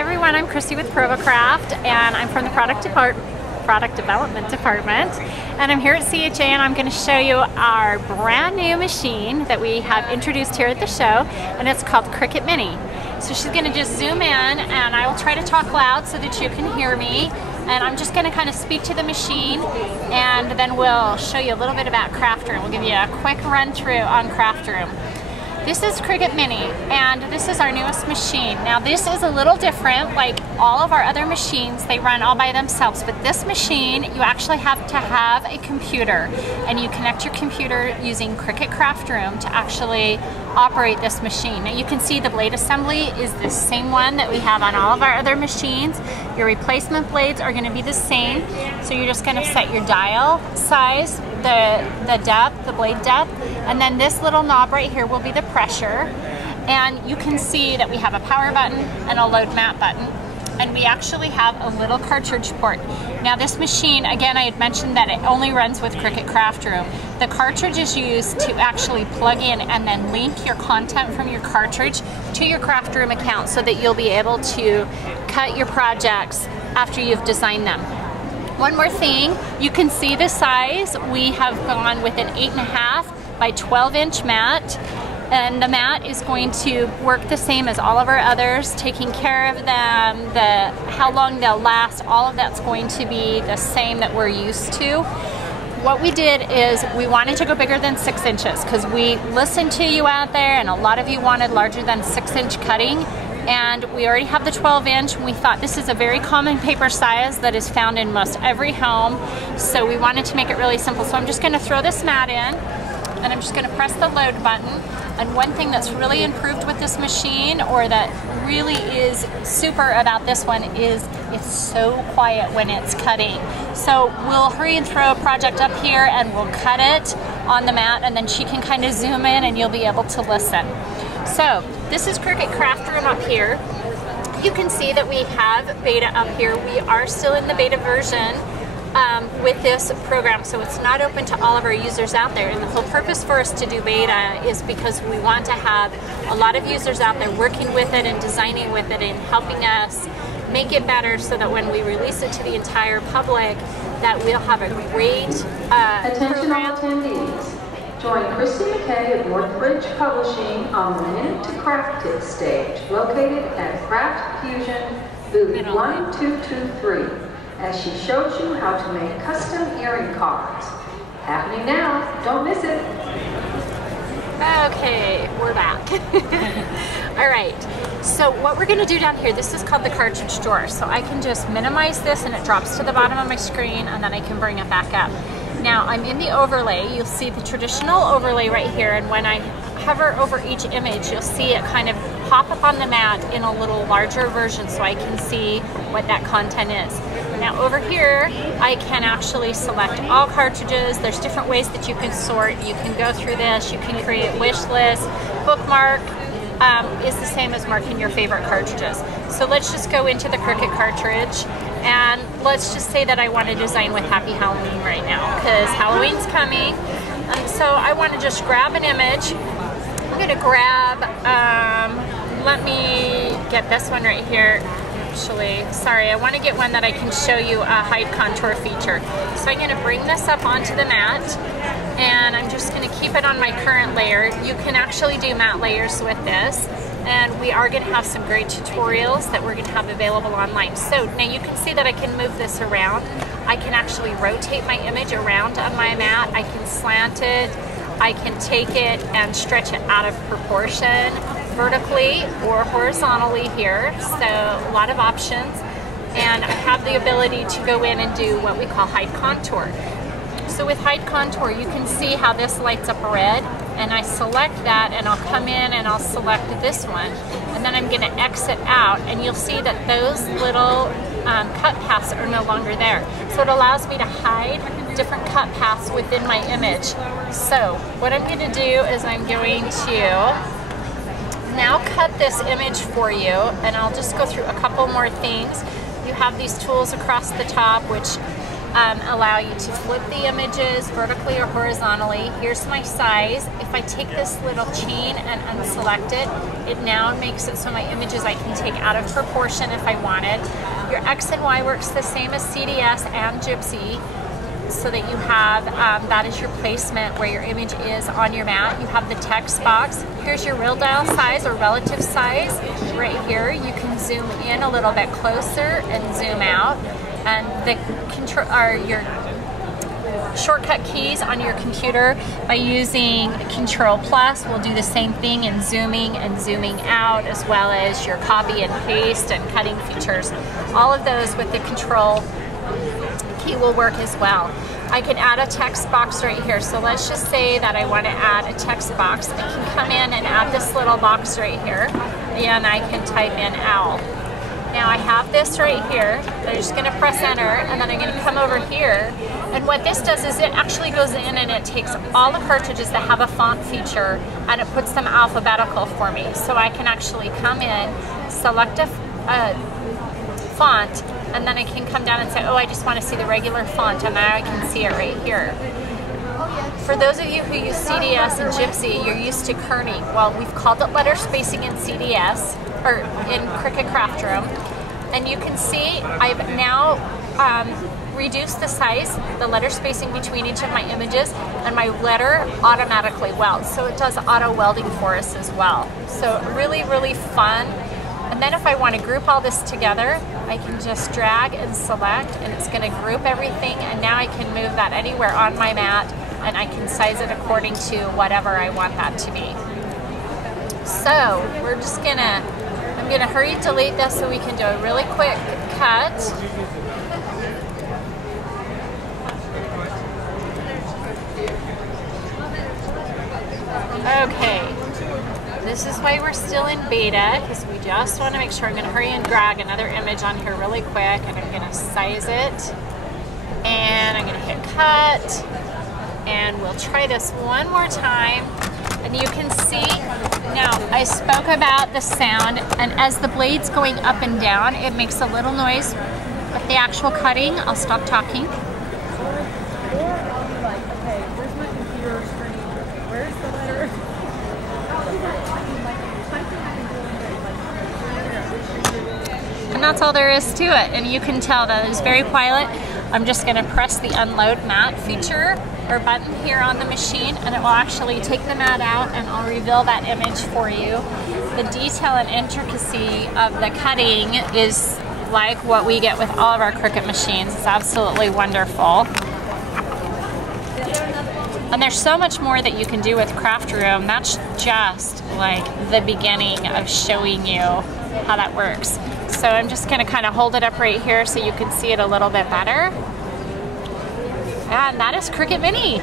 everyone, I'm Christy with ProvoCraft, and I'm from the Product Development Department, and I'm here at CHA, and I'm going to show you our brand new machine that we have introduced here at the show, and it's called Cricut Mini. So she's going to just zoom in, and I will try to talk loud so that you can hear me, and I'm just going to kind of speak to the machine, and then we'll show you a little bit about CraftRoom. We'll give you a quick run through on CraftRoom. This is Cricut Mini, and this is our newest machine. Now this is a little different, like all of our other machines, they run all by themselves, but this machine, you actually have to have a computer, and you connect your computer using Cricut Craft Room to actually operate this machine. Now you can see the blade assembly is the same one that we have on all of our other machines. Your replacement blades are going to be the same, so you're just going to set your dial size, the depth, the blade depth, and then this little knob right here will be the pressure, and you can see that we have a power button and a load mat button, and we actually have a little cartridge port. Now this machine, again, I had mentioned that it only runs with Cricut Craft Room. The cartridge is used to actually plug in and then link your content from your cartridge to your Craft Room account so that you'll be able to cut your projects after you've designed them. One more thing, you can see the size. We have gone with an 8.5 by 12-inch mat, and the mat is going to work the same as all of our others, taking care of them, how long they'll last, all of that's going to be the same that we're used to. What we did is we wanted to go bigger than 6 inches because we listened to you out there, and a lot of you wanted larger than 6-inch cutting. And we already have the 12-inch. We thought this is a very common paper size that is found in most every home, so we wanted to make it really simple. So I'm just going to throw this mat in, and I'm just going to press the load button. And one thing that's really improved with this machine, or that really is super about this one, is it's so quiet when it's cutting. So we'll hurry and throw a project up here, and we'll cut it on the mat, and then she can kind of zoom in and you'll be able to listen. So this is Cricut Craft Room up here. You can see that we have beta up here. We are still in the beta version with this program, so it's not open to all of our users out there. And the whole purpose for us to do beta is because we want to have a lot of users out there working with it and designing with it and helping us make it better, so that when we release it to the entire public, that we'll have a great Attention all attendees. Join Christy McKay of Northbridge Publishing on the Minute to Craft It stage, located at Craft Fusion booth 1223, as she shows you how to make custom earring cards. Happening now, don't miss it. Okay, we're back. All right, so what we're gonna do down here, this is called the cartridge drawer. So I can just minimize this and it drops to the bottom of my screen, and then I can bring it back up. Now I'm in the overlay. You'll see the traditional overlay right here, and when I hover over each image, you'll see it kind of pop up on the mat in a little larger version so I can see what that content is. Now over here, I can actually select all cartridges. There's different ways that you can sort. You can go through this, you can create wish lists. Bookmark is the same as marking your favorite cartridges. So let's just go into the Cricut cartridge, and let's just say that I want to design with Happy Halloween right now, because Halloween's coming. So I want to just grab an image. I'm going to grab, let me get this one right here. Actually, sorry, I want to get one that I can show you a hide contour feature. So I'm going to bring this up onto the mat, and I'm just going to keep it on my current layer. You can actually do mat layers with this, and we are going to have some great tutorials that we're going to have available online. So now you can see that I can move this around. I can actually rotate my image around on my mat. I can slant it. I can take it and stretch it out of proportion vertically or horizontally here. So a lot of options. And I have the ability to go in and do what we call hide contour. So with hide contour, you can see how this lights up red, and I select that, and I'll come in and I'll select this one, and then I'm going to exit out, and you'll see that those little cut paths are no longer there. So it allows me to hide different cut paths within my image. So what I'm going to do is I'm going to now cut this image for you, and I'll just go through a couple more things. You have these tools across the top, which allow you to flip the images vertically or horizontally. Here's my size. If I take this little chain and unselect it, it now makes it so my images I can take out of proportion if I wanted. Your X and Y works the same as CDS and Gypsy, so that you have, that is your placement where your image is on your mat. You have the text box. Here's your real dial size or relative size right here. You can zoom in a little bit closer and zoom out. And the control are your shortcut keys on your computer by using Control Plus will do the same thing in zooming and zooming out, as well as your copy and paste and cutting features. All of those with the Control key will work as well. I can add a text box right here. So let's just say that I want to add a text box. I can come in and add this little box right here, and I can type in owl. Now I have this right here. I'm just going to press enter, and then I'm going to come over here. And what this does is it actually goes in and it takes all the cartridges that have a font feature and it puts them alphabetical for me. So I can actually come in, select a font, and then I can come down and say, oh, I just want to see the regular font, and now I can see it right here. For those of you who use CDS and Gypsy, you're used to kerning. Well, we've called it letter spacing in CDS, or in Cricut Craft Room, and you can see I've now reduced the size, the letter spacing between each of my images, and my letter automatically welds. So it does auto welding for us as well. So really, really fun. And then if I want to group all this together, I can just drag and select, and it's going to group everything, and now I can move that anywhere on my mat, and I can size it according to whatever I want that to be. So we're just going to, I'm going to hurry delete this so we can do a really quick cut. Okay. This is why we're still in beta, because we just want to make sure. I'm going to hurry and drag another image on here really quick, and I'm going to size it, and I'm going to hit cut, and we'll try this one more time. And you can see, now I spoke about the sound, and as the blade's going up and down, it makes a little noise, but the actual cutting, I'll stop talking. And that's all there is to it. And you can tell that it's very quiet. I'm just going to press the unload mat feature or button here on the machine, and it will actually take the mat out, and I'll reveal that image for you. The detail and intricacy of the cutting is like what we get with all of our Cricut machines. It's absolutely wonderful. And there's so much more that you can do with CraftRoom. That's just like the beginning of showing you how that works. So I'm just going to kind of hold it up right here so you can see it a little bit better. And that is Cricut Mini.